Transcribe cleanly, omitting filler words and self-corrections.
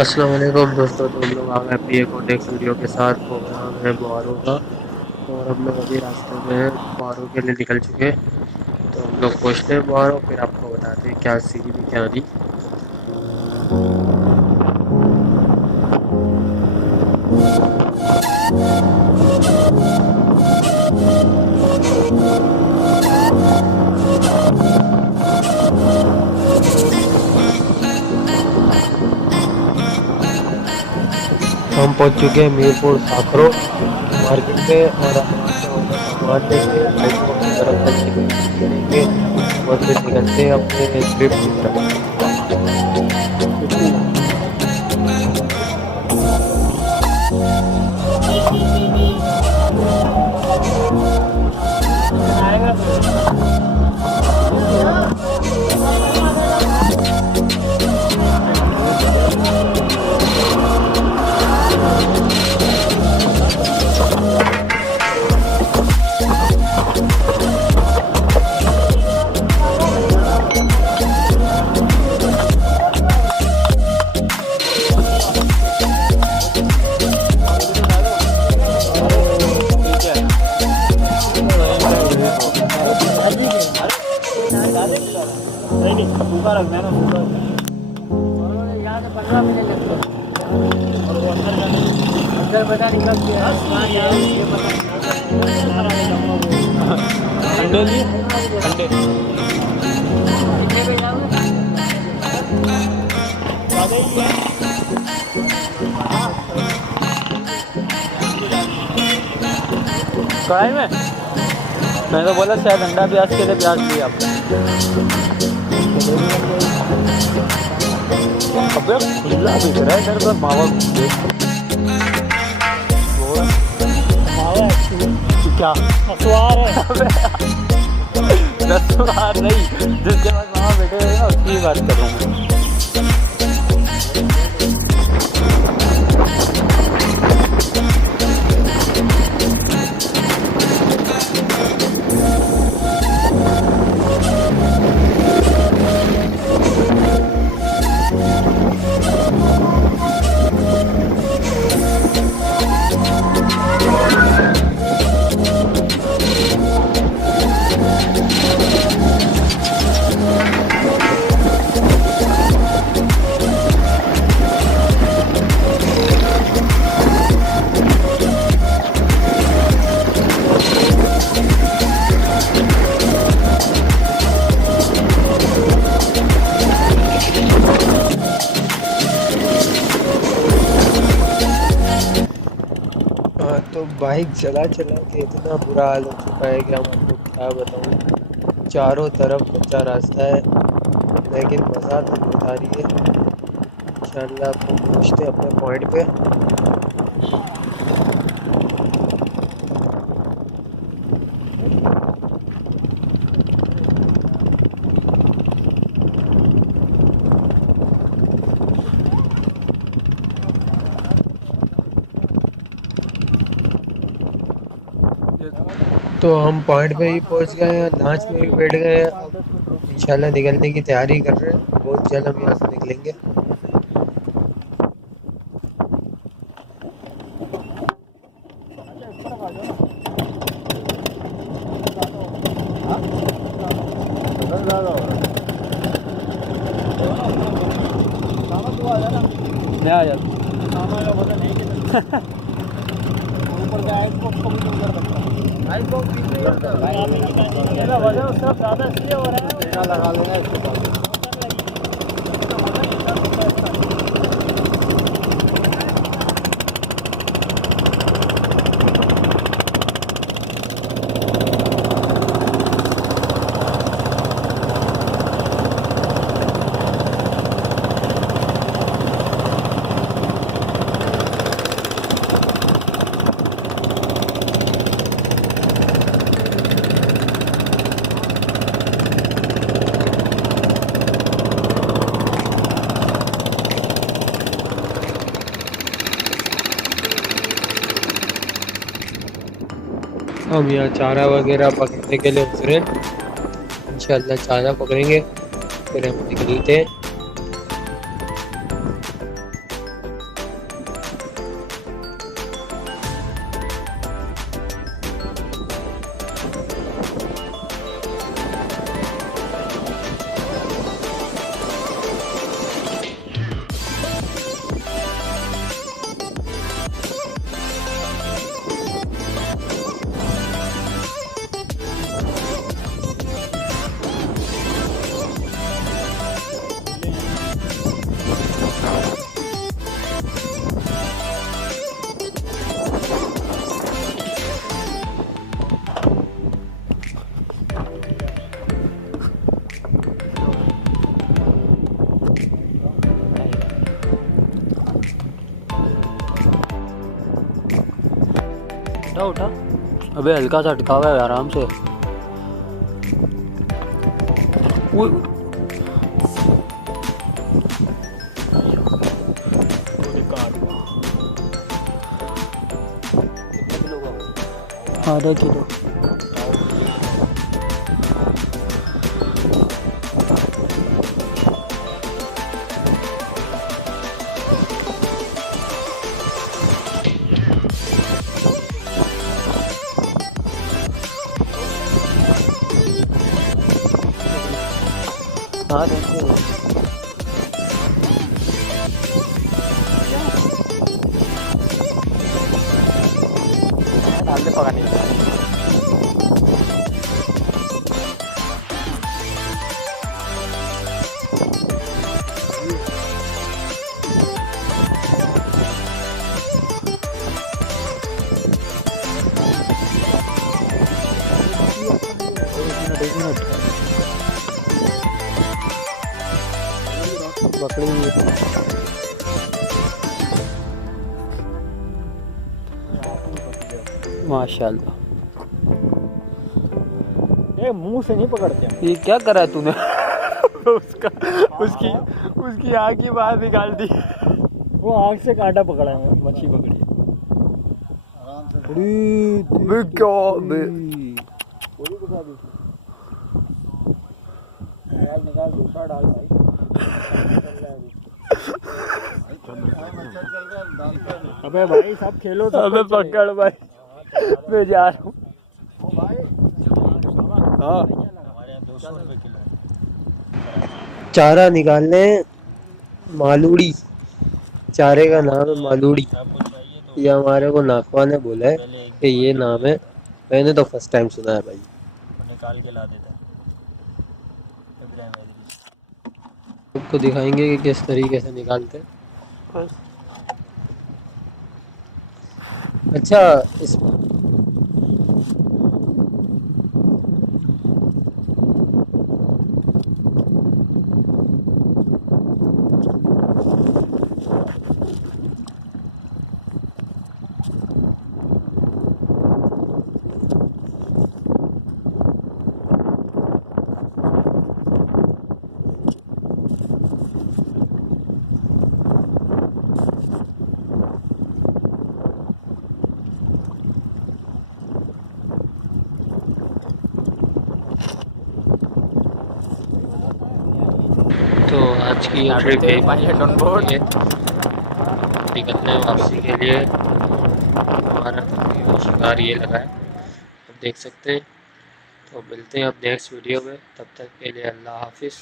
अस्सलाम वालेकुम दोस्तों, तो हम लोग आ गए अपनी एक और नेक्स्ट वीडियो के साथ। प्रोग्राम है बुहारों का और हम लोग अभी रास्ते में हैं, बुहारों के लिए निकल चुके हैं। तो हम लोग पहुँचते हैं बुहारों, फिर आपको बताते हैं क्या सीन है क्या नहीं। हम पहुँच चुके हैं मीरपुर साखरो मार्केट में और अब वहाँ से होंगे सामान लेके लाइट बॉक्स वगैरह खरीदेंगे, कुछ करेंगे और फिर निकलते हैं अपने ट्रिप की तरफ। कढ़ाई में मैं तो बोला शायद अंडा प्याज के लिए प्याज दिया आपने। अबे खुला दिख रहा है इधर पर मावा क्या मसवार है। मसवार नहीं, जिसके बाद मामा बैठे हुए ना उसकी बात कर रहा हूँ। तो बाइक चला चला के इतना बुरा हाल हो चुका है कि हम आपको क्या बताऊँ। चारों तरफ कच्चा रास्ता है लेकिन मज़ा तो बहुत आ रही है। इंशाल्लाह आपको पहुँचते हैं अपने पॉइंट पे। तो हम पॉइंट पे ही पहुंच गए हैं, लॉन्च में भी बैठ गए हैं। अब इंशाल्लाह निकलने की तैयारी कर रहे हैं, बहुत जल्द हम यहाँ से निकलेंगे। आ जाता ऊपर का आइस बॉक्स को भी ऊपर रखता है। आइस बॉक्स भी होता है, वजन उसका ज़्यादा इसलिए हो रहा है। लगा लूँगा इसको। हम यहाँ चारा वगैरह पकड़ने के लिए उतरे, इंशाल्लाह चारा पकड़ेंगे फिर हम निकलते हैं। उठा। अबे हल्का सा अटका हुआ है, आराम से। आधा किलो। हाँ देखो डाल दे पका नहीं। बकरी माशाल्लाह। ये मुंह से नहीं पकड़ते। ये क्या करा है तूने? उसकी आँख की बाहर निकाल दी। वो आँख से कांटा पकड़ा है, मच्छी पकड़ी। आराम से क्या निकाल, दूसरा डाल भाई। अबे भाई सब खेलो, अबे पकड़ भाई, मैं जा रहा हूँ। हाँ चारा निकालने मालूड़ी, चारे का नाम है मालूड़ी। ये हमारे को नाकवा ने बोला है कि ये नाम है, मैंने तो फर्स्ट टाइम सुना है भाई। निकाल के ला देता है। आपको दिखाएंगे कि किस तरीके से निकालते हैं। अच्छा इस तो आज की ये ट्रिप निकलने वापसी के लिए हमारा शिकार ये लगा है, आप देख सकते हैं। तो मिलते हैं अब नेक्स्ट वीडियो में, तब तक के लिए अल्लाह हाफिज़।